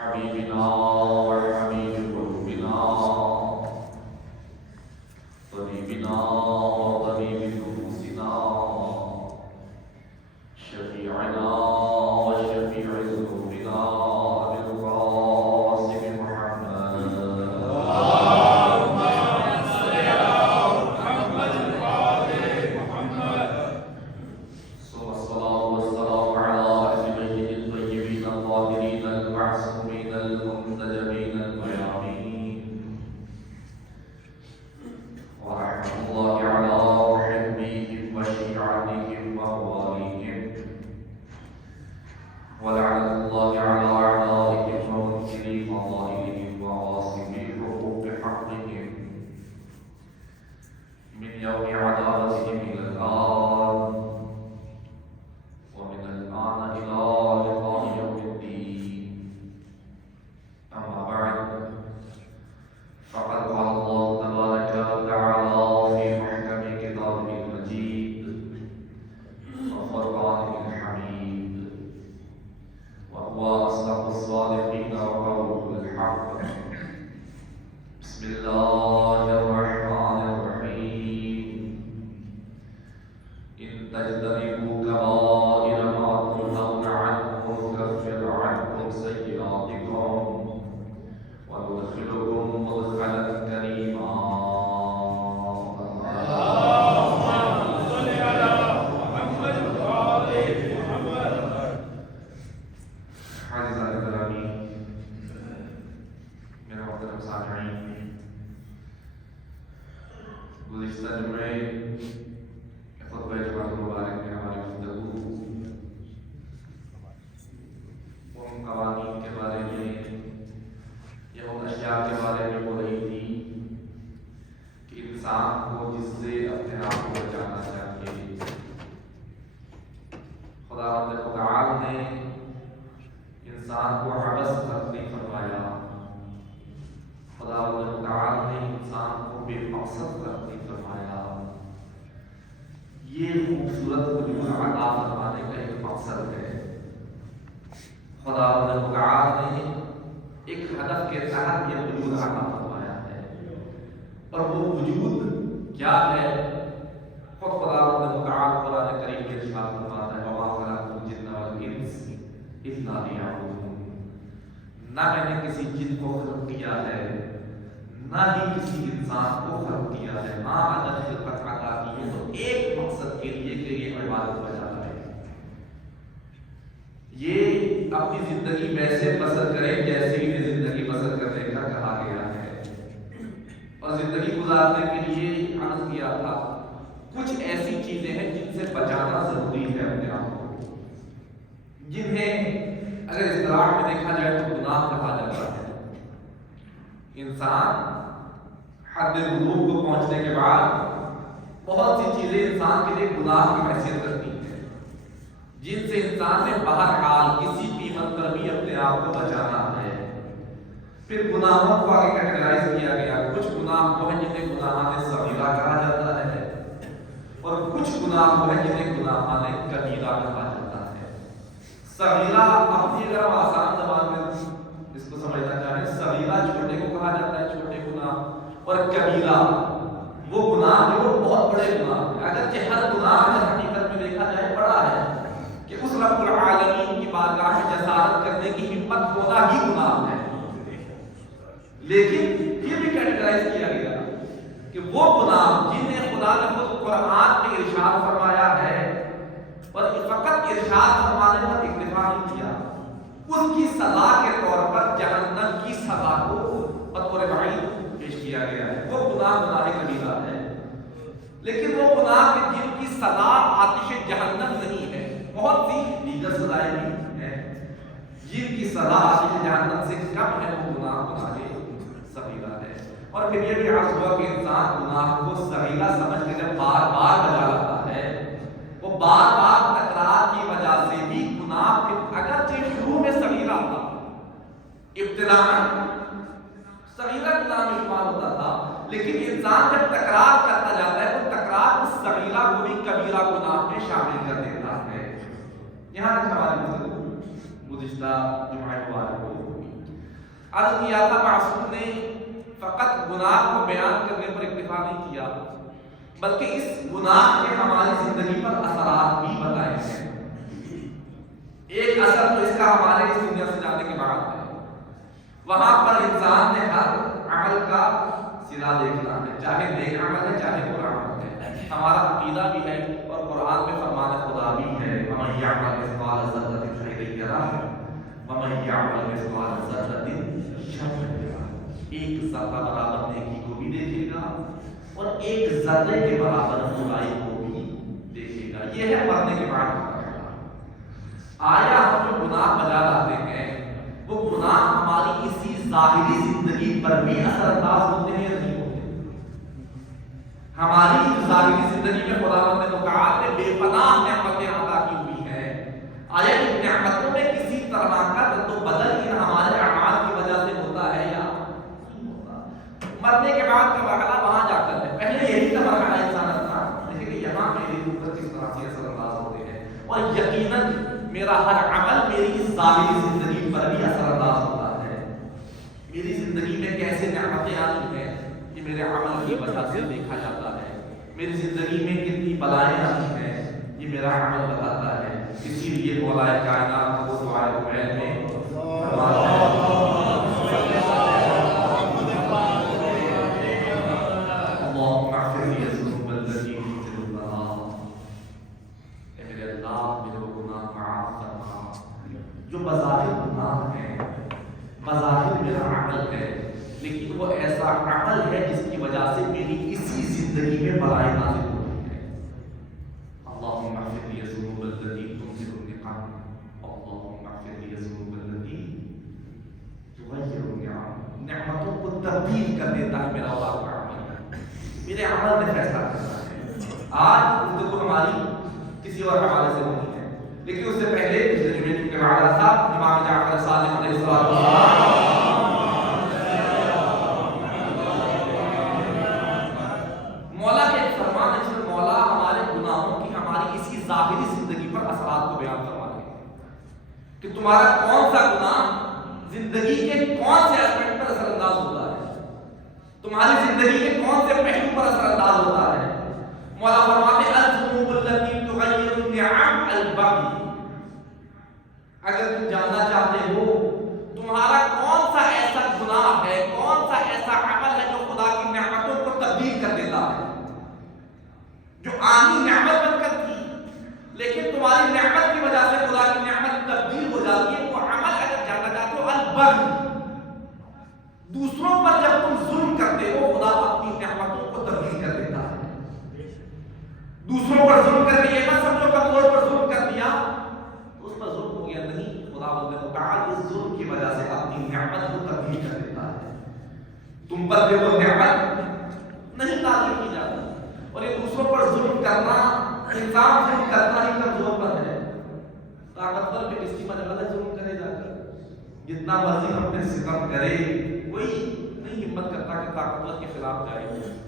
حبيبنا وحبيب قلوبنا طبيبنا وطبيب نفوسنا شفيعنا وشفيع ذنوبنا أبي القاسم محمد ثم الصلاة والسلام على أهله الطيبين الطاهرين المعصومين المنتجبين الميامين ورحمة الله على محبيهم وشيعتهم ومواليهم ولعنة الله على أعدائهم ومنكري فضائلهم وغاصبي حقوق حقهم من يوم عدالتهم إلى الآن ومن الآن إلى لقاء يوم الدين. أما بعد فقد قال الله تبارك وتعالى في محكم كتابه المجيد وفرقانه الحميد وهو أصدق الصادقين وقول الحق. بسم الله الرحمن الرحيم. إن تجتنبوا كبائر ما تنهون عنه نكفر عنكم سيئاتكم وندخلكم مدخلا كريما. عزیزان گرامی، میرے محترم سامعین، گزشتہ جمعے خطبہ جمعہ مبارک میں ہماری گفتگو ان قوانین کے بارے میں یا ان اشیاء کے بارے میں ہو رہی تھی کہ انسان کو جس سے اپنے آپ کو بچانا چاہیے. خداوند متعال نے انسان کو عبث تک نہیں فرمایا. خداوند متعال نے انسان کو بے مقصد تک نہیں فرمایا. یہ خوبصورت وجود عطا فرمانے کا ایک مقصد ہے. خداوند متعال نے ایک ہدف کے تحت یہ وجود عطا فرمایا ہے، اور وہ وجود کیا ہے؟ خود خداوند متعال قرآن کریم میں ارشاد فرماتا ہے وما خلقت الجن والانس الا لیعبدون. نہ میں نے کسی جن کو خلق کیا ہے نہ ہی کسی انسان کو خلق کیا ہے. ماں اگر خلقت عطا کی ہے تو ایک مقصد کے لیے کہ یہ عبادت بجا لائے، یہ اپنی زندگی ویسے بسر کریں جیسے ہی زندگی بسر کرنے کا کہا گیا ہے. اور زندگی گزارنے کے لیے عرض کیا تھا کچھ ایسی چیزیں ہیں جن سے بچانا ضروری ہے اپنے آپ کو، جنہیں اگر اصطلاح میں دیکھا جائے تو گناہ کہا جاتا ہے. انسان حد بلوغ کو پہنچنے کے بعد بہت سی چیزیں انسان کے لیے گناہ کی حیثیت رکھتی ہیں، جن سے انسان نے بہرحال کسی قیمت پر بھی اپنے آپ کو بچانا ہے. پھر گناہوں کو آگے کیٹیگرائز کیا گیا. کچھ گناہ وہ ہیں جنہیں گناہان صغیرہ کہا جاتا ہے، اور کچھ گناہ وہ ہیں جنہیں گناہان کبیرہ کہا جاتا ہے. صغیرہ اپنی اگر ہم آسان زبان میں اس کو سمجھنا چاہیں، صغیرہ چھوٹے کو کہا جاتا ہے، چھوٹے گناہ، اور کبیرہ وہ گناہ جو بہت بڑے گناہ ہیں. اگرچہ ہر گناہ اگر حقیقت میں دیکھا جائے بڑا ہے کہ اس رب العالمین کی بارگاہ میں جسارت کرنے کی ہمت ہونا ہی گناہ ہے، لیکن یہ بھی کیٹیگرائز کیا گیا کہ وہ گناہ جنہیں خدا نے خود قرآن میں ارشاد فرمایا ہے اور فقط ارشاد فرمانے پر اکتفا نہیں کیا، اس کی سزا کے طور پر جہنم کی سزا کو بطور وعید پیش کیا گیا ہے. وہ گناہ گناہ کبیرہ ہے، لیکن وہ گناہ جن کی سزا آتش جہنم نہیں ہے. بہت سی دیگر سزائیں بھی ہیں جن کی سزا آتش جہنم سے کم ہے، وہ گناہ گناہ صغیرہ ہے. اور پھر یہ بھی عرض ہوا کہ انسان گناہ کو صغیرہ سمجھ کے جب بار بار بجا لاتا ہے، وہ بار بار تکرار کی وجہ سے بھی گناہ اگرچہ شروع میں صغیرہ تھا، ابتداءً صغیرہ گناہ میں شمار ہوتا تھا، لیکن انسان جب تکرار کرتا جاتا ہے تو تکرار اس صغیرہ کو بھی کبیرہ گناہ میں شامل کر دیتا ہے. یہاں تک ہماری گزشتہ جمعہ مبارک کو عرض کیا تھا معصوم نے فقط گناہ کو بیان کرنے پر اکتفا نہیں کیا بلکہ اس گناہ کے ہماری زندگی پر اثرات بھی بتائے ہیں۔ ایک اثر تو اس کا ہمارے اس دنیا سے جانے کے بعد ہے، وہاں پر انسان نے ہر عمل کا صلہ دیکھنا ہے، چاہے نیک عمل ہے چاہے برا عمل ہے۔ ہمارا عقیدہ بھی ہے اور قرآن میں فرمان خدا بھی ہے، وَمَن يَعْمَلْ مِثْقَالَ ذَرَّةٍ خَيْرًا يَرَهُ وَمَن يَعْمَلْ مِثْقَالَ ذَرَّةٍ شَرًّا يَرَهُ۔ ایک ذرہ برابر نیکی کو بھی دیکھے گا اور ایک ذرے کے برابر برائی کو بھی دیکھے گا۔ یہ ہے مرنے کے بعد کا مرحلہ۔ آیا ہم جو گناہ بجا لاتے ہیں وہ گناہ ہماری اسی ظاہری زندگی پر بھی اثر انداز ہوتے ہیں یا نہیں ہوتے؟ ہماری ظاہری زندگی میں خداوند نے توقعات میں بے پناہ نعمتیں عطا کی ہوئی ہیں، آیا ان نعمتوں میں کسی طرح کا رد و بدل ان ہمارے اعمال کی وجہ سے ہوتا ہے یا نہیں ہوتا؟ مرنے کے بعد کا مرحلہ وہاں جا کر ہے، پہلے یہی کا مرحلہ انسان تھا، لیکن یہاں میرے اوپر کس طرح سے اثر انداز ہوتے ہیں اور یقیناً میرا ہر عمل میری ظاہری زندگی پر بھی اثر انداز ہوتا ہے۔ میری زندگی میں کیسے نعمتیں آتی ہیں یہ میرے عمل کی وجہ سے دیکھا جاتا ہے، میری زندگی میں کتنی بلائیں آتی ہیں یہ میرا عمل بتاتا ہے۔ اسی لیے مولا کائنات کو دعائے قبیل میں اللهم اغفر لي الذنوب التي كنت ذنوبها، اے میرے اللہ میرے گناہ معاف فرما جو بظاہر گناہ ہیں، بظاہر میرا عمل ہے لیکن وہ ایسا عمل ہے جس کی وجہ سے میری اسی زندگی میں بلائیں نازل ہوتی ہیں۔ اللهم اغفر لي الذنوب التي تنزل النقم، اللهم اغفر لي الذنوب التي تغير النعم، نعمتوں کو تبدیل کر دیتا ہے میرا اللہ کا عمل، میرے عمل نے فیصلہ کرنا ہے۔ آج گفتگو ہماری کسی اور حوالے سے ہونی ہے، لیکن اس سے پہلے پچھلے جمعے چونکہ وعدہ تھا امام جعفر صادق علیہ السلام مولا کے ایک فرمان ہے جس میں مولا ہمارے گناہوں کی ہماری اسی ظاہری زندگی پر اثرات کو بیان فرما رہے ہیں کہ تمہارا کون سا گناہ زندگی کے کون سے اسپیکٹ پر اثر انداز ہوتا ہے، تمہاری زندگی کے کون سے پہلو پر اثر انداز ہوتا ہے۔ مولا فرماتے ہیں الذنوب التي تغير النعم البغي، اگر تم جاننا چاہتے ہو تمہارا کون سا ایسا گناہ ہے، کون سا ایسا عمل ہے جو خدا کی نعمتوں کو تبدیل کر دیتا ہے، جو آنی نعمت بن کر تھی لیکن تمہاری نعمت کی وجہ سے خدا کی نعمت تبدیل ہو جاتی ہے، وہ عمل اگر جاننا چاہتے ہو البغي، دوسروں پر جب تم ظلم کرتے ہو خدا اپنی نعمتوں کو تبدیل کر دیتا ہے۔ دوسروں پر ظلم کر کے یہ مت سمجھو کمزور پر ظلم کر دیا تو اس پر ظلم ہو گیا، نہیں، خدا بندے کو تعالی اس ظلم کی وجہ سے اپنی نعمت کو تبدیل کر دیتا ہے۔ تم پر بھی وہ نعمت نہیں نازل کی جاتی، اور یہ دوسروں پر ظلم کرنا، انسان ظلم کرتا ہی کمزور پر ہے، طاقتور بھی کسی پر غلط ظلم کرے جا کر جتنا مرضی ہم پہ ستم کرے کوئی نہیں ہمت کرتا کہ طاقتور کے خلاف جائے،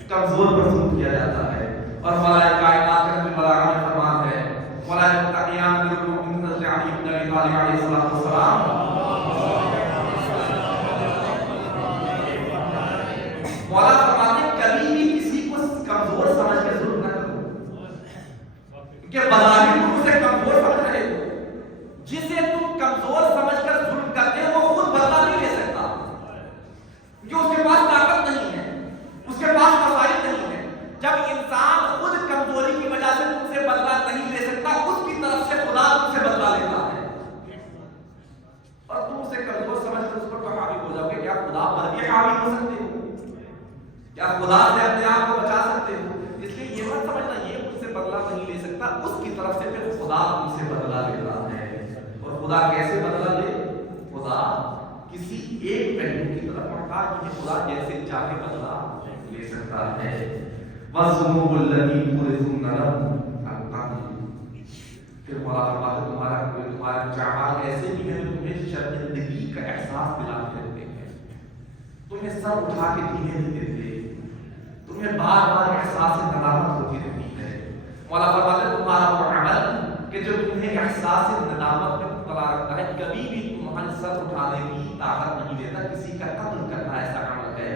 کمزور پر ظلم کیا جاتا ہے۔ اور مولا کائنات کا بلاغت میں فرمان ہے مولا متقیان بالمؤمنین حضرت علی بن ابی طالب علیہ السلام مولا فرماتے ہیں کبھی بھی کسی کو کمزور سمجھ کے ظلم نہ کرو، کہ بظاہر تم اسے کمزور سمجھ رہے ہو، جسے تم کمزور سمجھ کر ظلم کرتے ہو وہ خود بدلہ نہیں لے سکتا، جو اس کے پاس طاقت نہیں ہے، اس کے پاس وسائل نہیں ہے۔ جب انسان خود کمزوری کی وجہ سے تم سے بدلہ نہیں لے سکتا، اس کی طرف سے خدا تم سے بدلہ لیتا ہے، اور تم اسے کمزور سمجھ کر اس پر حاوی ہو جاؤ گے۔ کیا خدا پر بھی حاوی ہو سکتے ہو؟ کیا خدا سے اپنے آپ کو بچا سکتے ہو؟ اس لیے یہ مت سمجھنا یہ مجھ سے بدلہ نہیں لے سکتا، اس کی طرف سے پھر خدا تم سے بدلہ لیتا ہے۔ اور خدا کیسے بدلہ لے؟ خدا کسی ایک پہلو کی طرف محتاج نہیں، خدا جیسے چاہے بدلہ لے سکتا ہے۔ وَالذُّنُوبُ الَّتِي تُورِثُونَ لَهُ الْقَتْلَ، پھر مولا فرماتے تمہارے اعمال ایسے بھی ہیں جو تمہیں شرمندگی کا احساس دلاتے رہتے ہیں، تمہیں سر اٹھا کے جینے نہیں دیتے، تمہیں بار بار احساس ندامت ہوتی رہتی ہے۔ مولا فرماتے تمہارا وہ عمل کہ جو تمہیں احساس ندامت میں مبتلا رکھتا ہے کبھی بھی تمہارے سر اٹھانے کی طاقت نہیں دیتا، کسی کا قتل کرنا ایسا عمل ہے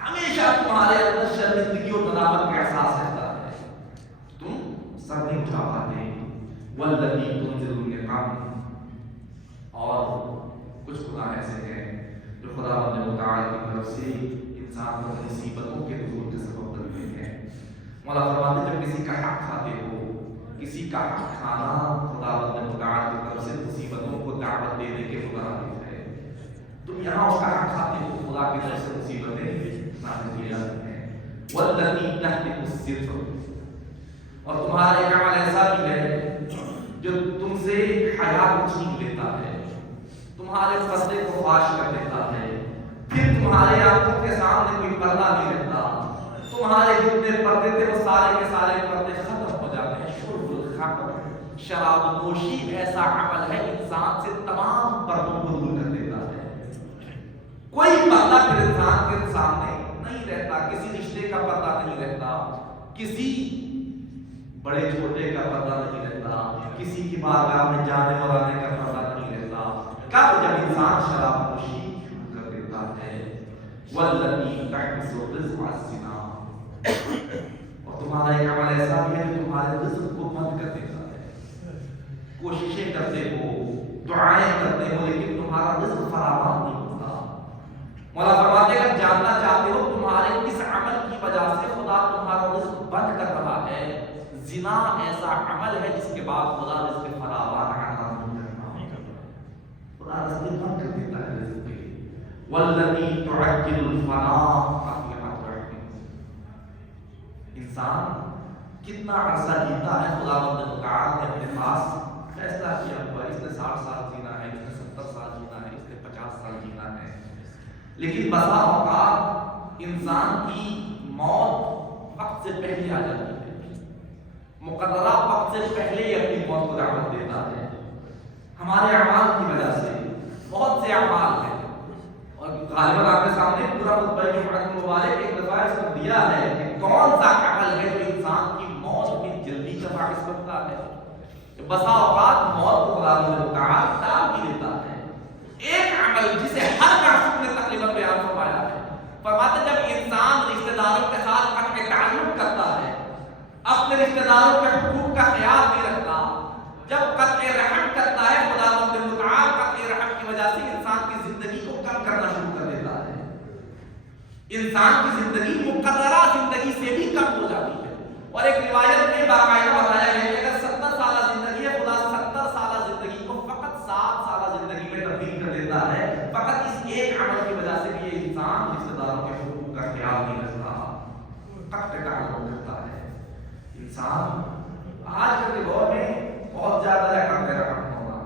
ہمیشہ تمہارے اندر شرمندگی اور ندامت کا احساس رہتا ہے، تم سر نہیں اٹھا پاتے۔ والذی تنزل النقم، اور کچھ گناہ ایسے ہیں جو خداوند متعال کی طرف سے انسان کو مصیبتوں کے نزول کا سبب بنتے ہیں۔ مولا فرماتے ہیں جب کسی کا حق کھاتے ہو، کسی کا حق کھانا خداوند متعال کی طرف سے مصیبتوں کو دعوت دینے کے مترادف ہے۔ تم یہاں اس کا حق کھاتے ہو، خدا کی طرف سے مصیبتیں نازل کی جاتی ہیں۔ والذی تحلق السر، اور تمہارا ایک عمل ایسا بھی ہے جو تم سے حیا کو چھین لیتا ہے، تمہارے پردے کو فاش کر دیتا ہے، پھر تمہارے آنکھوں کے سامنے کوئی پردہ نہیں رہتا، تمہارے جتنے پردے تھے وہ سارے کے سارے پردے ختم ہو جاتے ہیں۔ شرب الخمر، شراب نوشی ایسا عمل ہے انسان سے تمام پردوں کو دور کر دیتا ہے، کوئی پردہ پھر انسان کے سامنے نہیں رہتا، کسی رشتے کا پردہ نہیں رہتا، کسی بڑے چھوٹے کا پردہ نہیں رہتا، کسی کی بارگاہ میں جانے اور آنے کا پردہ نہیں رہتا۔ کب؟ جب انسان شراب نوشی شروع کر دیتا ہے۔ والذی تحبس الرزق الزنا، اور تمہارا ایک عمل ایسا بھی ہے جو تمہارے رزق کو بند کر دیتا ہے، کوششیں کرتے ہو، دعائیں کرتے ہو، لیکن تمہارا رزق فراوان نہیں ہوتا۔ مولا فرماتے ہیں جاننا چاہتے ہو تمہارے کس عمل کی وجہ سے خدا تمہارا رزق بند کر رہا ہے؟ زنا ایسا عمل ہے جس کے بعد خدا رزق فراوان عطا نہیں کرتا، خدا رزق بند کر دیتا ہے رزق کے لیے۔ والذی تعجل الفناء قطیعۃ رحم، انسان کتنا عرصہ جیتا ہے خداوند متعال نے اپنے پاس فیصلہ کیا ہوا، اس نے 60 سال جینا ہے، اس نے 70 سال جینا ہے، اس نے 50 سال جینا ہے، لیکن بسا اوقات انسان کی موت وقت سے پہلے آ جاتی ہے، مقررہ وقت سے پہلے ہی اپنی موت کو دعوت دیتا ہے۔ ہمارے اعمال کی وجہ سے بہت سے اعمال ہیں، اور غالباً آپ کے سامنے پورا خطبہ جمعہ مبارک ایک دفعہ اس کو دیا ہے کہ کون سا عمل ہے جو انسان کی موت میں جلدی کا باعث بنتا ہے۔ بسا اوقات موت کو خداوند متعال ٹال بھی دیتا ہے۔ ایک عمل جسے ہر معصوم نے تقریباً بیان فرمایا ہے، فرماتے جب انسان رشتہ داروں کے ساتھ قطع تعلق کرتا ہے، اپنے رشتہ داروں کے حقوق کا خیال نہیں رکھتا، جب قطع رحم کرتا ہے، خداوند متعال قطع رحم کی وجہ سے انسان کی زندگی کو کم کرنا شروع کر دیتا ہے، انسان کی زندگی مقررہ زندگی سے بھی کم ہو جاتی ہے۔ اور ایک روایت میں باقاعدہ بتایا گیا ہے کہ 70 سالہ زندگی ہے، خدا 70 سالہ زندگی کو فقط 7 سالہ زندگی میں تبدیل کر دیتا ہے، فقط اس ایک عمل کی وجہ سے بھی یہ انسان رشتہ داروں کے حقوق کا خیال نہیں رکھتا، قطع تعلق کرتا ہے۔ انسان آج کے دور میں بہت زیادہ ہے قطع رحم ہونا،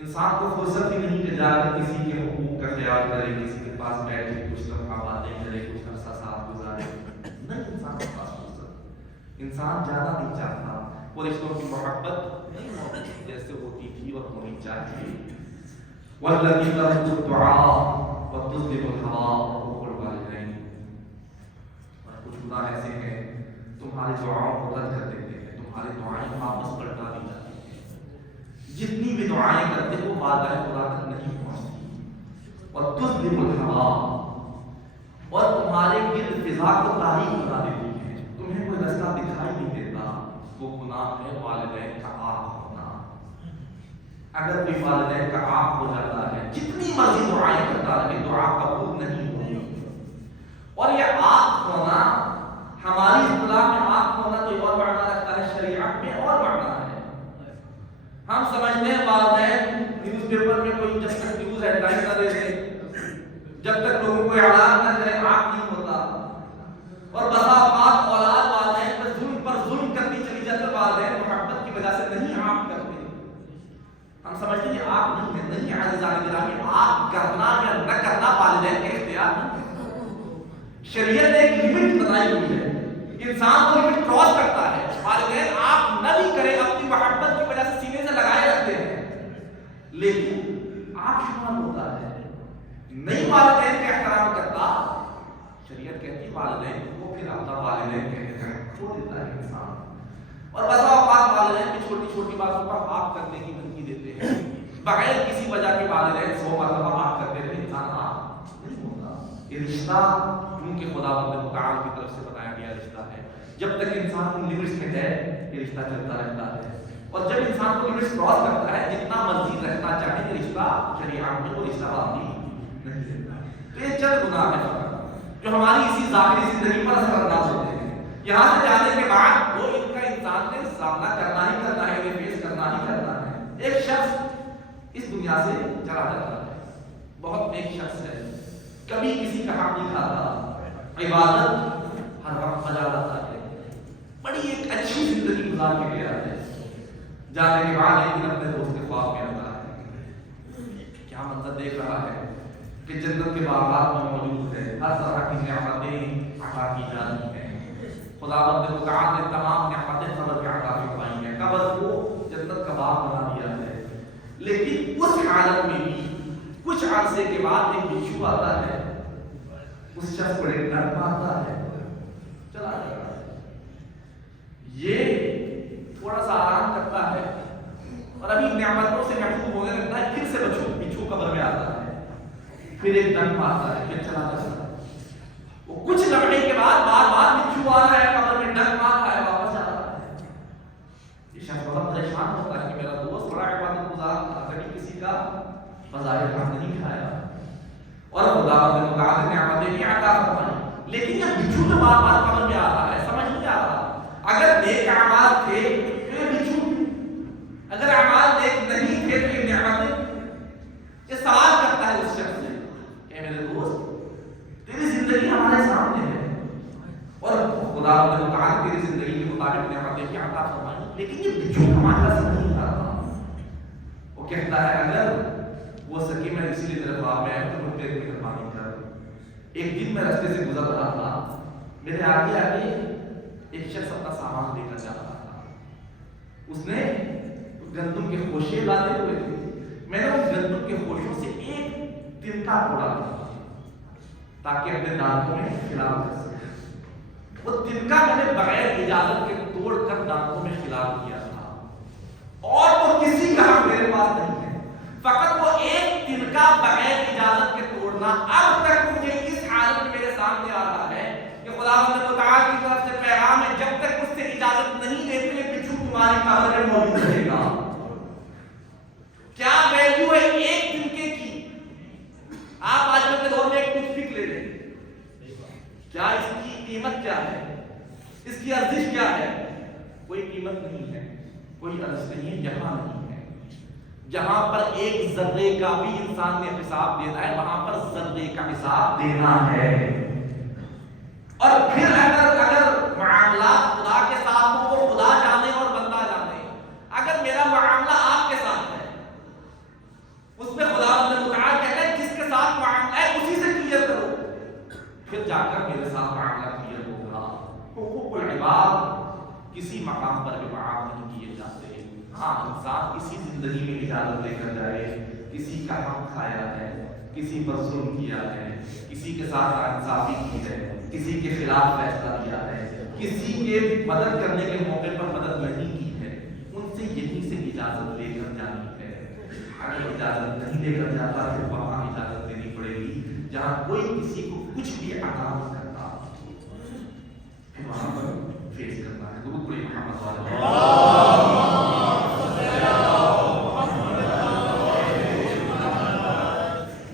انسان کو فرصت ہی نہیں کہ جا کر کسی کے حقوق کا خیال کرے، کسی کے پاس بیٹھ کے کچھ لمحہ باتیں کرے، کچھ عرصہ ساتھ گزارے، نہیں انسان کے پاس فرصت، انسان جانا نہیں چاہتا، وہ رشتوں کی محبت نہیں ہوتی جیسے ہوتی تھی اور ہونی چاہیے۔ والذی ترد الدعاء وتذهب الهوى وحقوق الوالدین، اور کچھ گناہ ایسے ہیں تمہاری دعاؤں کو رد کر دیتے ہیں، تمہاری دعائیں واپس پلٹا دی جاتی ہیں، جتنی بھی دعائیں کرتے ہو بارگاہ خدا تک نہیں پہنچتی۔ اور تذهب الهوى، اور تمہارے گرد فضا کو تاریک بنا دیتی ہے، تمہیں کوئی رستہ دکھائی نہیں دیتا۔ وہ گناہ ہے والدین کا عاق ہونا۔ اگر کوئی والدین کا عاق ہو جاتا ہے، جتنی مرضی دعائیں کرتا رہے، دعا قبول نہیں ہوگی۔ اور یہ عاق ہونا ہماری اصطلاح میں عاق ہونا کوئی اور معنی رکھتا ہے، شریعت میں اور معنی ہے۔ ہم سمجھتے ہیں والدین نیوز پیپر میں کوئی جب تک نیوز ہیڈ لائن نہ دے دیں، جب تک لوگوں کو اعلان نہ کرے، عاق نہیں ہوتا۔ اور بسا اوقات اولاد والدین پر ظلم کرتی چلی جاتی ہے، والدین محبت کی وجہ سے نہیں عاق کرتے، ہم سمجھتے ہیں عاق نہیں ہے، نہیں عزیزان گرامی، عاق کرنا یا نہ کرنا والدین کے اختیار نہیں ہے۔ شریعت نے ایک لمٹ بتائی ہوئی ہے، انسان کو لمٹ کراس کرتا ہے، والدین عاق نہ بھی کرے، اپنی محبت کی وجہ سے سینے سے لگائے رکھتے ہیں، لیکن عاق شمار ہوتا ہے، نہیں والدین کا احترام کرتا، شریعت کہتی والدین کو پھر اپنا والدین کہتے ہیں چھوڑ دیتا ہے انسان۔ اور بسا اوقات والدین کی چھوٹی چھوٹی باتوں پر عاق کرنے کی دھمکی دیتے ہیں، بغیر کسی وجہ کے والدین 100 مرتبہ رشتہ کیونکہ خداوند متعال کی طرف سے بتایا گیا رشتہ ہے، جب تک انسان ان لمٹس میں ہے یہ رشتہ چلتا رہتا ہے، اور جب انسان کو لمٹس کراس کرتا ہے جتنا مرضی رکھنا چاہے یہ رشتہ شریعت میں وہ رشتہ باقی نہیں رہتا۔ تو یہ چند گناہ ہے جو ہماری اسی ظاہری زندگی پر اثر انداز ہوتے ہیں، یہاں سے جانے کے بعد وہ ان کا انسان نے سامنا کرنا ہی کرنا ہے، یہ فیس کرنا ہی کرنا ہے۔ ایک شخص اس دنیا سے چلا جاتا ہے، بہت نیک شخص ہے، کبھی کسی کا حق نہیں کھاتا، عبادت ہر وقت بجا لاتا ہے، بڑی ایک اچھی زندگی گزار کے گیا ہے، جانے کے بعد ایک دن اپنے دوست کے خواب میں آتا ہے، کیا منظر دیکھ رہا ہے کہ جنت کے باغات میں موجود ہے، ہر طرح کی نعمتیں عطا کی جا رہی ہیں، خداوند متعال نے تمام نعمتیں قبر کے عطا فرمائی ہیں، قبر کو جنت کا باغ بنا دیا ہے، لیکن اس حالت میں بھی کچھ عرصے کے بعد ایک بچھو آتا ہے، اس شخص کو ایک ڈر مارتا ہے، چلا جاتا ہے، یہ تھوڑا سا آرام کرتا ہے اور ابھی نعمتوں سے محفوظ ہونے لگتا ہے، پھر سے بچھو قبر میں آتا ہے، پھر ایک ڈنک مارتا ہے، پھر چلا جاتا ہے، وہ کچھ لمحے کے بعد بار بار بچھو آ رہا ہے، قبر میں ڈنک مار رہا ہے، واپس جا رہا ہے، یہ شخص بہت پریشان ہوتا ہے کہ میرا دوست بڑا عبادت گزار تھا، کبھی کسی کا بظاہر حق نہیں کھایا اور خداوند متعال نے نعمتیں بھی عطا فرمائی، لیکن یہ بچھو جو بار بار قبر میں آ رہا ہے سمجھ نہیں آ رہا، اگر نیک اعمال تھے تو یہ بچھو، اگر اعمال نیک نہیں تھے تو یہ نعمتیں، یہ سوال کرتا ہے اس شخص سے کہ میرے دوست تیری زندگی ہمارے سامنے ہے اور خداوند متعال تیری زندگی کے مطابق نعمتیں بھی عطا فرمائی، لیکن یہ بچھو ہمارے پاس نہیں آ رہا۔ وہ کہتا ہے اگر وہ سکی میں اسی لیے تیرے خواب میں آیا تو تم تیری مہربانی کر۔ ایک دن میں راستے سے گزر رہا تھا، میرے آگے آگے ایک شخص اپنا سامان لے کر جا رہا تھا، اس نے گندم کے خوشے لادے ہوئے تھے، میں نے ان گندم کے خوشوں سے ایک تنکا توڑا تاکہ اپنے دانتوں میں خلال کر سکے، وہ تنکا میں نے بغیر اجازت کے توڑ کر دانتوں میں خلال کیا تھا، اور تو کسی کا حق میرے پاس نہیں ہے، فقط وہ ایک تنکا بغیر اجازت کے توڑنا اب تک مجھے اس حالت میں میرے سامنے آ رہا ہے کہ خداوند متعال کی طرف سے پیغام ہے جب تک اس سے اجازت نہیں لیتے بچھو تمہاری قبر میں موجود رہے گا۔ کیا ویلیو ہے ایک تنکے کی؟ آپ آج کل کے دور میں ایک ٹوتھ پک لے لیں، کیا اس کی قیمت کیا ہے، اس کی ارزش کیا ہے؟ کوئی قیمت نہیں ہے، کوئی ارزش نہیں ہے، یہاں نہیں ہے، جہاں پر ایک ذرے کا بھی انسان نے حساب دینا ہے وہاں پر ذرے کا حساب دینا ہے، اور پھر اگر معاملات خدا کے ساتھ ہو وہ خدا جانے اور بندہ جانے، اگر میرا معاملہ آپ کے ساتھ ہے اس میں خداوند متعال کہتا ہے جس کے ساتھ معاملہ ہے اسی سے کلیئر کرو، پھر جا کر میرے ساتھ معاملہ کلیئر ہوگا۔ حقوق العباد کسی مقام پر بھی معاف نہیں کیے جاتے، ہاں انسان اسی زندگی میں اجازت لے کر جائے، کسی کا حق کھایا ہے، کسی پر ظلم کیا ہے، کسی کے ساتھ ناانصافی کی ہے، کسی کے خلاف فیصلہ کیا ہے، کسی کے مدد کرنے کے موقع پر مدد نہیں کی ہے، ان سے یہیں سے اجازت لے کر جانی ہے۔ اگر اجازت نہیں لے کر جاتا تو وہاں اجازت دینی پڑے گی جہاں کوئی کسی کو کچھ بھی عطا نہیں کرتا، وہاں پر فیس کرنا ہے۔ درود پڑھیے محمد صلی اللہ علیہ وسلم۔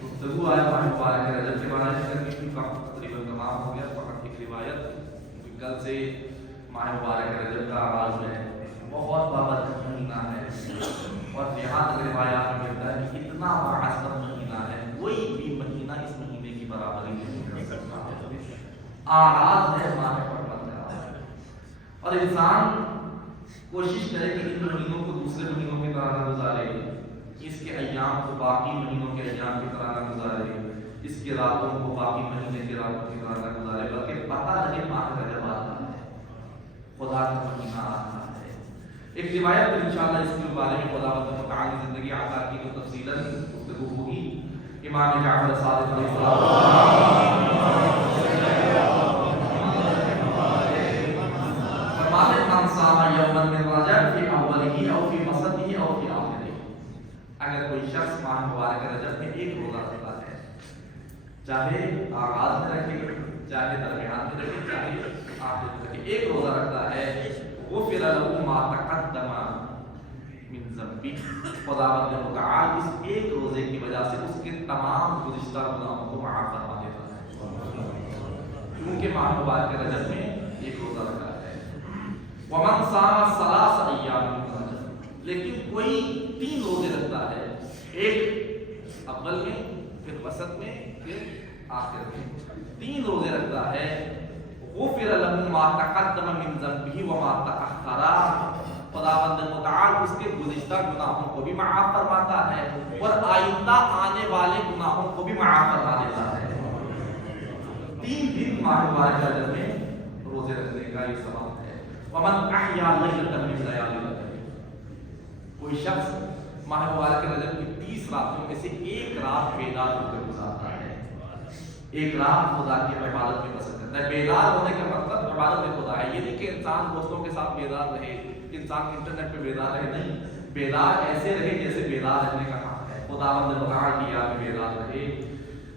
گفتگو آیا ماہ مبارک رجب کے بارے میں کرنے کی، وقت تقریباً تمام ہو گیا، فقط ایک روایت، کل سے ماہ مبارک رجب کا آغاز ہے، بہت بابرکت مہینہ ہے، اور یہاں تک روایات میں ملتا ہے کہ اتنا معصم مہینہ ہے کوئی بھی مہینہ اس مہینے کی برابری نہیں کر سکتا، آغاز ہے ماہ حرمت کا، اور انسان کوشش کرے کہ ان مہینوں کو دوسرے مہینوں کی طرح نہ گزارے، اس کے ایام کو باقی مہینوں کے ایام کی طرح نہ گزارے، اس کی راتوں کو باقی مہینے کی راتوں کی طرح نہ گزارے، بلکہ پتہ لگے ماہ رجب آتا ہے، خدا کا مہینہ آتا ہے۔ ایک روایت پر انشاءاللہ اس کے بارے میں خداوند متعال کی زندگی عطا کی جو تفصیلاً گفتگو ہوگی، امام جعفر صادق علیہ السلام فرماتے ہیں من صام یوما من رجب فی اولہ او فی وسطہ او فی آخرہ، اگر کوئی شخص ماہ مبارک رجب میں ایک روزہ رکھتا ہے چاہے آغاز میں رکھے چاہے درمیان میں رکھے چاہے آخر میں رکھے، ایک روزہ رکھتا ہے غفر له ما تقدم من ذنبه، خداوند متعال اس ایک روزے کی وجہ سے اس کے تمام گزشتہ گناہوں کو معاف فرما دیتا ہے، کیونکہ ماہ مبارک رجب میں ایک روزہ رکھا ہے۔ ومن صام ثلاث ایام من رجب، لیکن کوئی 3 روزے رکھتا ہے، ایک اول میں پھر وسط میں پھر آخر میں، 3 روزے رکھتا ہے، غفر له ما تقدم من ذنبه وما تأخر، خداوند متعال اس کے گزشتہ گناہوں کو بھی معاف فرماتا ہے اور آئندہ آنے والے گناہوں کو بھی معاف فرما دیتا ہے۔ 3 دن ماہ مبارک رجب میں روزے رکھنے کا یہ ثواب ہے۔ ومن احیا لیلۃ من لیالی رجب، کوئی شخص ماہ مبارک رجب کی 30 راتوں میں سے ایک رات بیدار ہو کر گزارتا ہے، ایک رات خدا کی عبادت میں بسر کرتا ہے۔ بیدار ہونے کا مطلب عبادت میں خدا ہے، یہ نہیں کہ انسان دوستوں کے ساتھ بیدار رہے، انسان انٹرنیٹ پہ بیدار رہے، نہیں، بیدار ایسے رہے جیسے بیدار رہنے کا حق ہے، خداوند متعال کی یاد میں بیدار رہے۔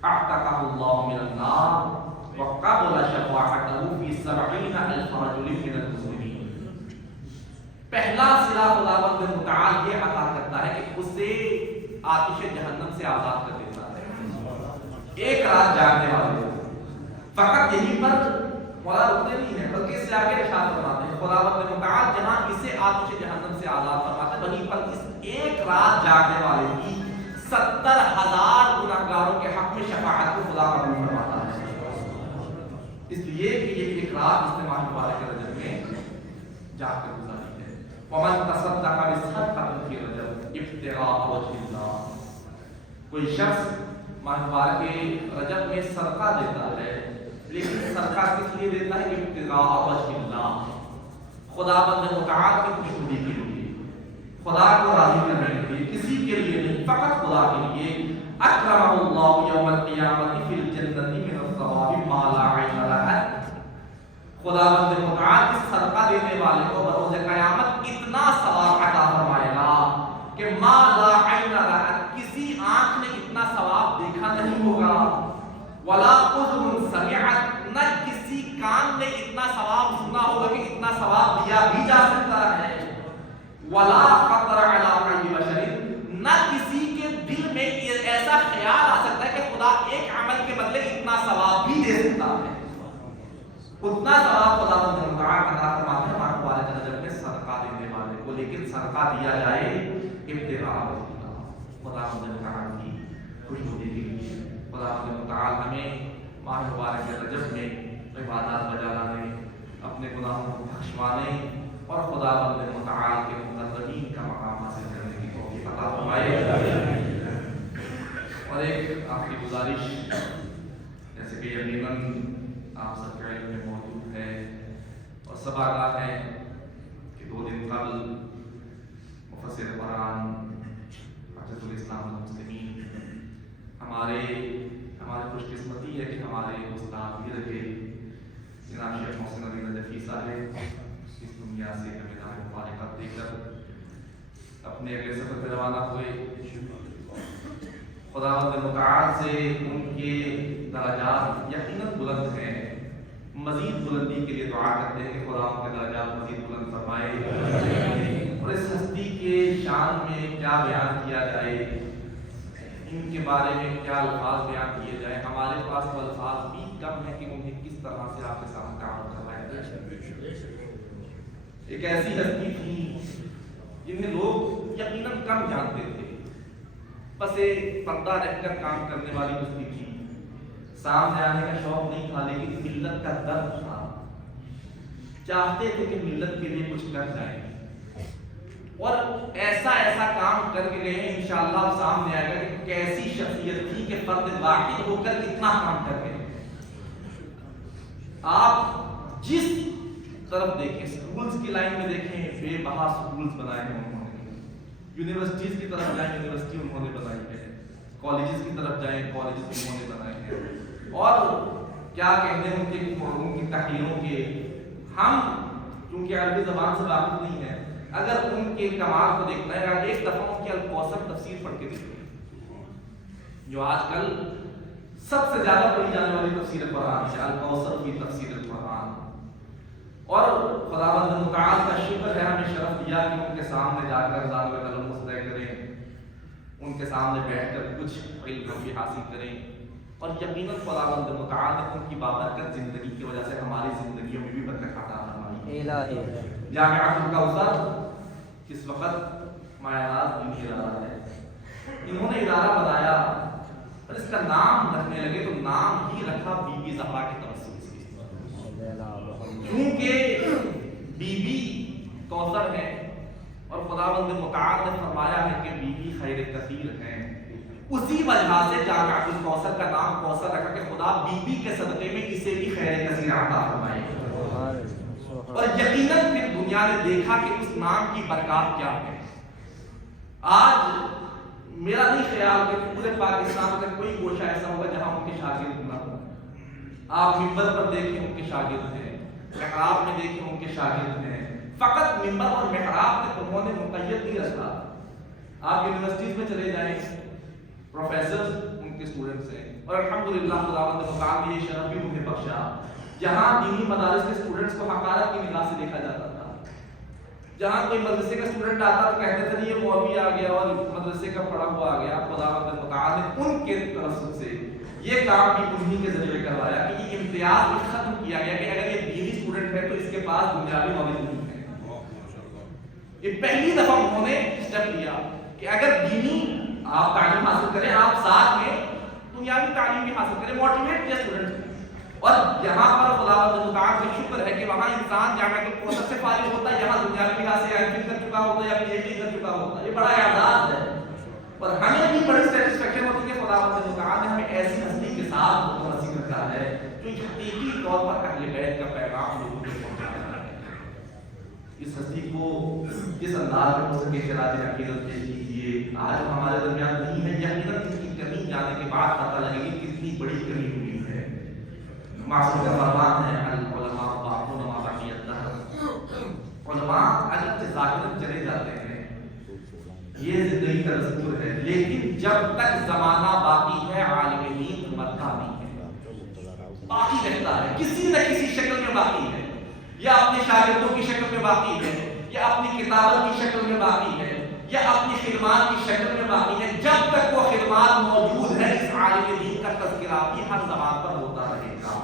اعتقہ اللہ من النار وقبل شفاعته فی 70,000 رجل من المسلمین، پہلا صلہ خداوند متعال یہ عطا کرتا ہے کہ اسے آتش جہنم سے آزاد کر دیتا ہے، ایک رات جاگنے والے۔ فقط یہیں پر مولا رکتے نہیں ہیں بلکہ اس سے آگے ارشاد فرماتے ہیں خداوند متعال جہاں اسے آتش جہنم سے آزاد فرماتے ہیں، وہیں پر اس ایک رات جاگنے والے کی 70,000 گناہگاروں کے حق میں شفاعت کو خدا قبول فرماتا ہے، اس لیے کہ یہ ایک رات اس نے ماہ مبارک رجب میں جاگ کر گزاری ہے۔ ومن تصدق بصدقۃ فی رجب ابتغاء وجہ اللہ، کوئی شخص ماہ مبارک رجب میں صدقہ دیتا ہے، لیکن صدقہ کس لیے دیتا ہے؟ ابتغاء وجہ اللہ، خداوند متعال کی خوشنودی کے لیے، خدا کو راضی کرنے کے لیے، کسی کے لیے نہیں، فقط خدا کے لیے۔ اکرمہ اللہ یوم القیامۃ فی الجنۃ من الثواب ما لا عین رأت، خداوند متعال اس صدقہ دینے والے کو بروز قیامت اتنا ثواب عطا فرمائے گا کہ ما لا عین رأت، کسی آنکھ نے اتنا ثواب دیکھا نہیں ہوگا، ولا اذن سمعت، نہ کسی کان نے اتنا ثواب سنا ہوگا کہ اتنا ثواب دیا بھی جا سکتا ہے، ولا خطر علی قلب بشر، نہ کسی کے دل میں ایسا خیال آ سکتا ہے کہ خدا ایک عمل کے بدلے اتنا ثواب بھی دے سکتا ہے، اتنا ثواب خداوند متعال عطا فرماتے ہیں ماہ مبارک رجب میں صدقہ دینے والے کو، لیکن صدقہ دیا جائے ابتغاء وجہ اللہ، خداوند متعال کی خوشنودی کے لیے۔ خداوند متعال ہمیں ماہ مبارک رجب میں عبادات بجا لانے، اپنے گناہوں کو بخشوانے اور خداوند متعال کے مقربین کا مقام حاصل کرنے کی توفیق عطا فرمائے۔ اور ایک آخری گزارش، جیسے کہ یقیناً آپ سب کے علم میں موجود ہے اور سب آگاہ ہے کہ 2 دن قبل مفسر قرآن حجۃ الاسلام والمسلمین ہماری خوش قسمتی ہے کہ ہمارے استاد بھی رہے جناب شیخ محسن علی نجفی صاحب اس دنیا سے میدان مفارقت دے کر اپنے اگلے سفر پہ روانہ ہوئے۔ خداوند متعال سے ان کے درجات یقیناً بلند ہیں، مزید بلندی کے لیے دعا کرتے ہیں کہ خدا ان کے درجات مزید بلند فرمائے، اور اس ہستی کے شان میں کیا بیان کیا جائے، ان کے بارے میں کیا الفاظ بیان کیے جائیں، ہمارے پاس وہ الفاظ بھی کم ہے کہ انہیں کس طرح سے آپ کے سامنے کام کروایا جائے۔ ایک ایسی ہستی تھی جنہیں لوگ یقیناً کم جانتے تھے، بس پردہ رہ کر کام کرنے والی ہستی تھی، سامنے آنے کا شوق نہیں تھا لیکن ملت کا درد تھا، چاہتے تھے کہ ملت کے لیے کچھ کر جائیں، اور ایسا کام کر کے گئے ہیں، انشاءاللہ سامنے آئے گا کہ کیسی شخصیت تھی کہ فرد واحد ہو کر اتنا کام کر گئے۔ آپ جس طرف دیکھیں، سکولز کی لائن میں دیکھیں، بے بہا سکولز بنائے ہیں انہوں نے، یونیورسٹیز کی طرف جائیں یونیورسٹی انہوں نے بنائی ہے، کالجز کی طرف جائیں کالجز انہوں نے بنائے ہیں، اور کیا کہتے ہیں ان کی تحریروں کے، ہم چونکہ عربی زبان سے واقف نہیں ہیں، اگر ان کے کمال کو دیکھنا ہے، ایک دفعہ ان کی الکوثر تفسیر پڑھ کے دیکھیں، جو آج کل سب سے زیادہ پڑھی جانے والی تفسیر قرآن ہے الکوثر کی تفسیر قرآن. اور خداوند متعال کا شکر ہے ہمیں شرف دیا کہ ان کے سامنے جا کر ذالب قلم مصطح کریں, ان کے سامنے بیٹھ کر کچھ علم بھی حاصل کریں. اور یقیناً خداوند متعال نے ان کی بابرکت زندگی کی وجہ سے ہماری زندگیوں میں بھی برکت عطا فرمائی. جامعۃ الکوثر اس وقت مایاراز دینی ادارہ ہے. انہوں نے ادارہ بنایا اور اس کا نام رکھنے لگے تو نام ہی رکھا بی بی زہرا کے توسط سے, کیونکہ بی بی کوثر ہے اور خداوند متعال نے فرمایا ہے کہ بی بی خیر کثیر ہیں. اسی وجہ سے جامعۃ الکوثر کا نام کوثر رکھا کہ خدا بی بی کے صدقے میں اسے بھی خیر کثیر عطا فرمائے. اور یقیناً پھر دنیا نے دیکھا کہ اس نام کی برکات کیا ہے. آج میرا نہیں خیال کہ پورے پاکستان کا کوئی گوشہ ایسا ہوگا جہاں ان کے شاگرد نہ ہوں. آپ ممبر پر دیکھیں ان کے شاگرد ہیں, محراب میں دیکھیں ان کے شاگرد ہیں. فقط ممبر اور محراب تک انہوں نے مقید نہیں رکھا. آپ یونیورسٹیز میں چلے جائیں, پروفیسرز ان کے اسٹوڈنٹس ہیں, اور الحمدللہ خداوند متعال نے یہ شرف بھی انہیں بخشا. جہاں دینی مدارس کے اسٹوڈنٹس کو حقارت کی نگاہ سے دیکھا جاتا تھا, جہاں کوئی مدرسے کا اسٹوڈنٹ آتا تو کہتے تھے یہ مولوی آ گیا اور مدرسے کا پڑھا ہوا آ گیا. خداوند متعال نے ان کے توسط سے یہ کام بھی انہی کے ذریعے کروایا کہ یہ امتیاز بھی ختم کیا گیا کہ اگر یہ دینی اسٹوڈنٹ ہے تو اس کے پاس دنیاوی نالج نہیں ہے. یہ پہلی دفعہ انہوں نے اسٹیپ لیا کہ اگر دینی آپ تعلیم حاصل کریں, آپ ساتھ میں دنیاوی تعلیم بھی حاصل کریں, موٹیویٹ کیا اسٹوڈنٹ. اور یہاں پر خداوند متعال کا شکر ہے کہ وہاں انسان جامعۃ الکوثر سے فارغ ہوتا ہے, یہاں دنیاوی لحاظ سے ایم فل کر چکا ہوتا ہے یا پی ایچ ڈی کر چکا ہوتا ہے. یہ بڑا اعزاز ہے اور ہمیں بھی بڑی سیٹسفیکشن ہوتی ہے. خداوند متعال نے ہمیں ایسی ہستی کے ساتھ متوسل رکھا ہے جو حقیقی طور پر اہل بیت کا پیغام لوگوں کو پہنچانا ہے. اس ہستی کو جس انداز میں ہو سکے خراج عقیدت پیش کیجیے. آج ہمارے درمیان نہیں ہے, یقیناً اس کی کمی جانے کے بعد پتہ لگے گی کتنی بڑی کمی ہوئی ہے. معصوم کا فرمان ہے العلماء باقون ما بقی الدہر. علماء اگر ظاہراً چلے جاتے ہیں, یہ زندگی کا دستور ہے, لیکن جب تک زمانہ باقی ہے عالم دین مرتا نہیں ہے, باقی رہتا ہے کسی نہ کسی شکل میں باقی ہے. یا اپنے شاگردوں کی شکل میں باقی ہے, یا اپنی کتابوں کی شکل میں باقی ہے, یا اپنی خدمات کی شکل میں باقی ہے. جب تک وہ خدمات موجود ہے اس عالم دین کا تذکرہ بھی ہر زبان پر ہوتا رہے گا.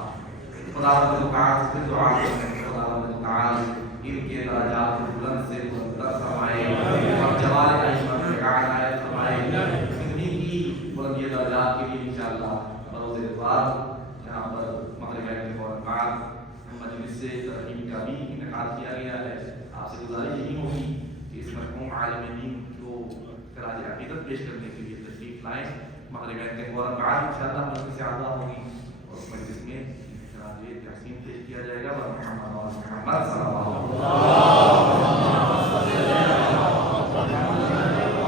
خداوند متعال سے دعا کرتے ہیں خداوند متعال ان کے درجات کو بلند سے بلندتر فرمائے اور جوال عشمت میں عنایت فرمائے. انہی کی بلندی درجات کے لیے انشاءاللہ بروز اتوار یہاں پر مغرب کے فوراً بعد مجلس سے ترحیم کا بھی انعقاد کیا گیا ہے. آپ سے گزارش یہی ہوگی کہ اس مرحوم عالم دین کو خراج عقیدت پیش کرنے کے لیے تشریف لائیں. مغرب کے فوراً بعد انشاءاللہ مجلس سے آگاہ ہوگی اور مجلس میں تحسین پیش کیا جائے گا. محمد